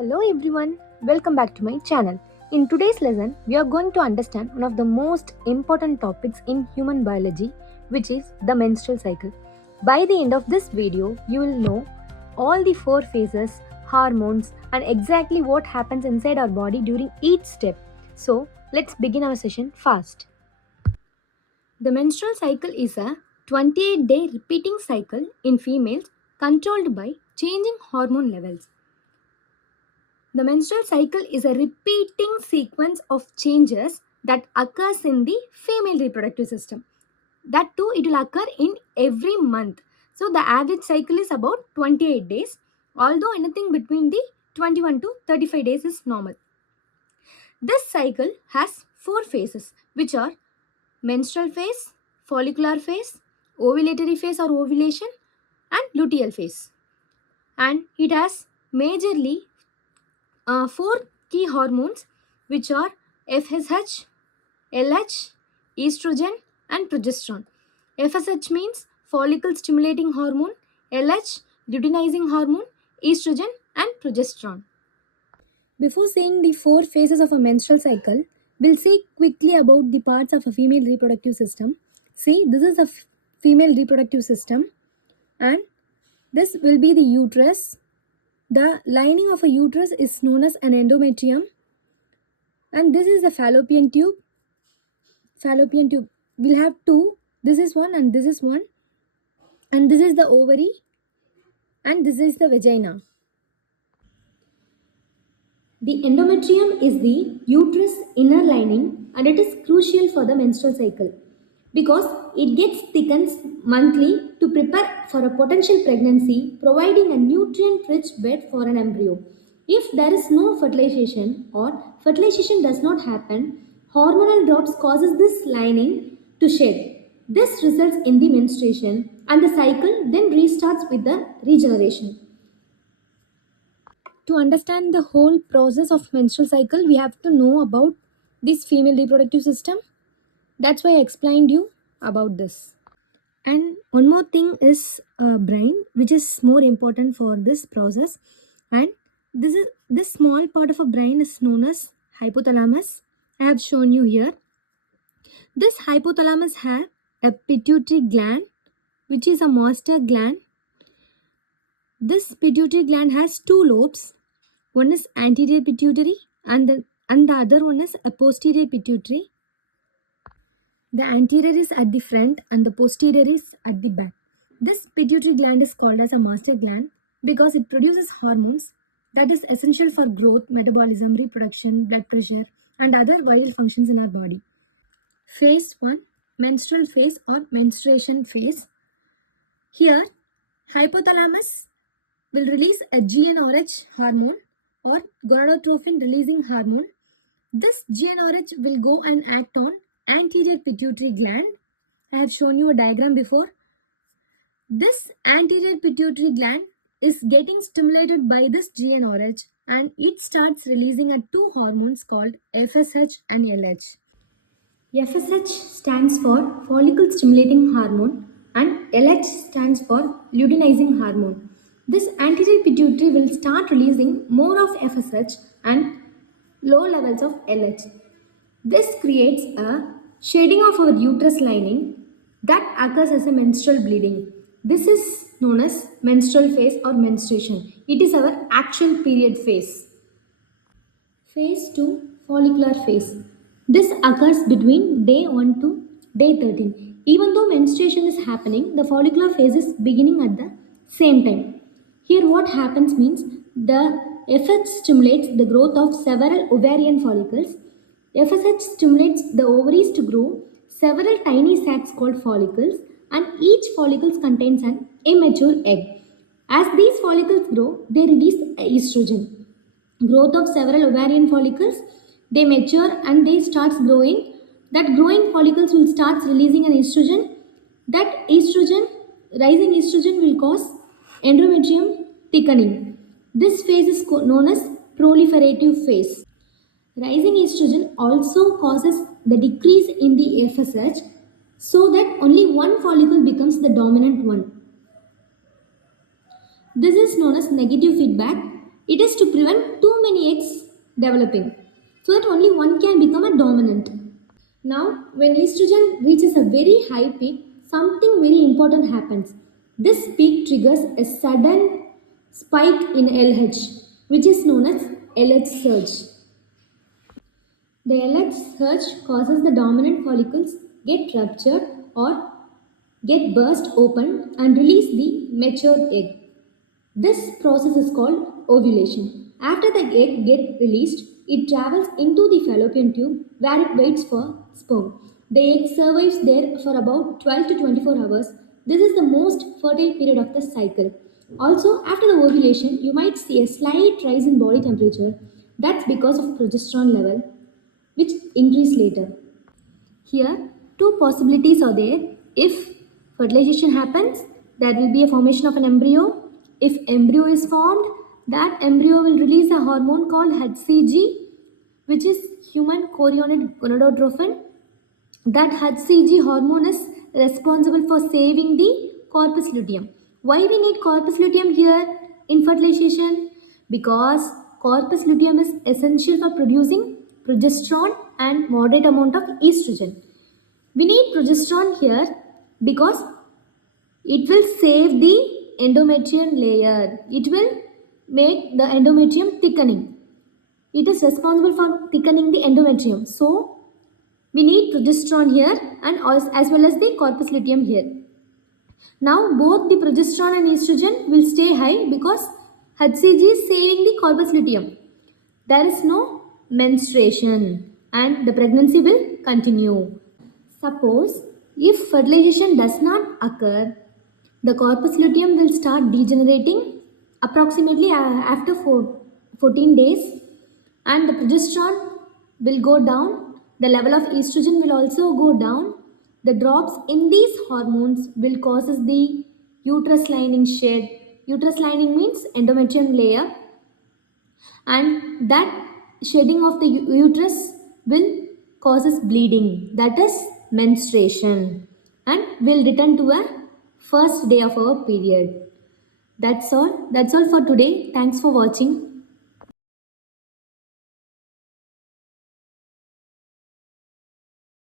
Hello everyone, welcome back to my channel. In today's lesson, we are going to understand one of the most important topics in human biology, which is the menstrual cycle. By the end of this video, you will know all the four phases, hormones, and exactly what happens inside our body during each step. So, let's begin our session fast. The menstrual cycle is a 28-day repeating cycle in females controlled by changing hormone levels. The menstrual cycle is a repeating sequence of changes that occurs in the female reproductive system. That too, it will occur in every month. So the average cycle is about 28 days, although anything between the 21 to 35 days is normal. This cycle has four phases, which are menstrual phase, follicular phase, ovulatory phase or ovulation, and luteal phase. And it has majorly four key hormones, which are FSH, LH, estrogen, and progesterone. FSH means follicle stimulating hormone, LH luteinizing hormone, estrogen, and progesterone. Before seeing the four phases of a menstrual cycle, we'll see quickly about the parts of a female reproductive system. See, this is a female reproductive system, and this will be the uterus. The lining of a uterus is known as an endometrium, and this is the fallopian tube. Fallopian tube will have two. This is one, and this is one, and this is the ovary, and this is the vagina. The endometrium is the uterus inner lining, and it is crucial for the menstrual cycle because it gets thickened monthly to prepare for a potential pregnancy, providing a nutrient-rich bed for an embryo. If there is no fertilization or fertilization does not happen, hormonal drops causes this lining to shed. This results in the menstruation, and the cycle then restarts with the regeneration. To understand the whole process of menstrual cycle, we have to know about this female reproductive system. That's why I explained you about this. And one more thing is brain, which is more important for this process. And this small part of a brain is known as hypothalamus. I have shown you here. This hypothalamus has a pituitary gland, which is a master gland. This pituitary gland has two lobes. One is anterior pituitary, and the other one is a posterior pituitary. The anterior is at the front and the posterior is at the back. This pituitary gland is called as a master gland because it produces hormones that is essential for growth, metabolism, reproduction, blood pressure, and other vital functions in our body. Phase 1, menstrual phase or menstruation phase. Here, hypothalamus will release a GnRH hormone or gonadotropin releasing hormone. This GnRH will go and act on anterior pituitary gland. I have shown you a diagram before. This anterior pituitary gland is getting stimulated by this GnRH, and it starts releasing two hormones called FSH and LH. FSH stands for follicle stimulating hormone and LH stands for luteinizing hormone. This anterior pituitary will start releasing more of FSH and low levels of LH. This creates a shading of our uterus lining that occurs as a menstrual bleeding. This is known as menstrual phase or menstruation. It is our actual period phase. Phase 2, follicular phase. This occurs between day 1 to day 13. Even though menstruation is happening, the follicular phase is beginning at the same time. Here what happens means the FSH stimulates the growth of several ovarian follicles. FSH stimulates the ovaries to grow several tiny sacs called follicles, and each follicle contains an immature egg. As these follicles grow, they release estrogen. Growth of several ovarian follicles, they mature and they start growing. That growing follicles will start releasing an estrogen. That estrogen, rising estrogen will cause endometrium thickening. This phase is known as proliferative phase. Rising estrogen also causes the decrease in the FSH so that only one follicle becomes the dominant one. This is known as negative feedback. It is to prevent too many eggs developing so that only one can become a dominant. Now, when estrogen reaches a very high peak, something very important happens. This peak triggers a sudden spike in LH, which is known as LH surge. The LH surge causes the dominant follicles get ruptured or get burst open and release the matured egg. This process is called ovulation. After the egg gets released, it travels into the fallopian tube where it waits for sperm. The egg survives there for about 12 to 24 hours. This is the most fertile period of the cycle. Also, after the ovulation, you might see a slight rise in body temperature. That's because of progesterone level, which increase later. Here, two possibilities are there. If fertilization happens, there will be a formation of an embryo. If embryo is formed, that embryo will release a hormone called HCG, which is human chorionic gonadotrophin. That HCG hormone is responsible for saving the corpus luteum. Why we need corpus luteum here in fertilization? Because corpus luteum is essential for producing progesterone and moderate amount of estrogen. We need progesterone here because it will save the endometrium layer. It will make the endometrium thickening. It is responsible for thickening the endometrium. So, we need progesterone here and as well as the corpus luteum here. Now, both the progesterone and estrogen will stay high because HCG is saving the corpus luteum. There is no menstruation and the pregnancy will continue. Suppose if fertilization does not occur, the corpus luteum will start degenerating approximately after 14 days, and the progesterone will go down. The level of estrogen will also go down. The drops in these hormones will causes the uterus lining shed. Uterus lining means endometrium layer, and that shedding of the uterus will causes bleeding, that is menstruation, and will return to a first day of our period. That's all for today. Thanks for watching.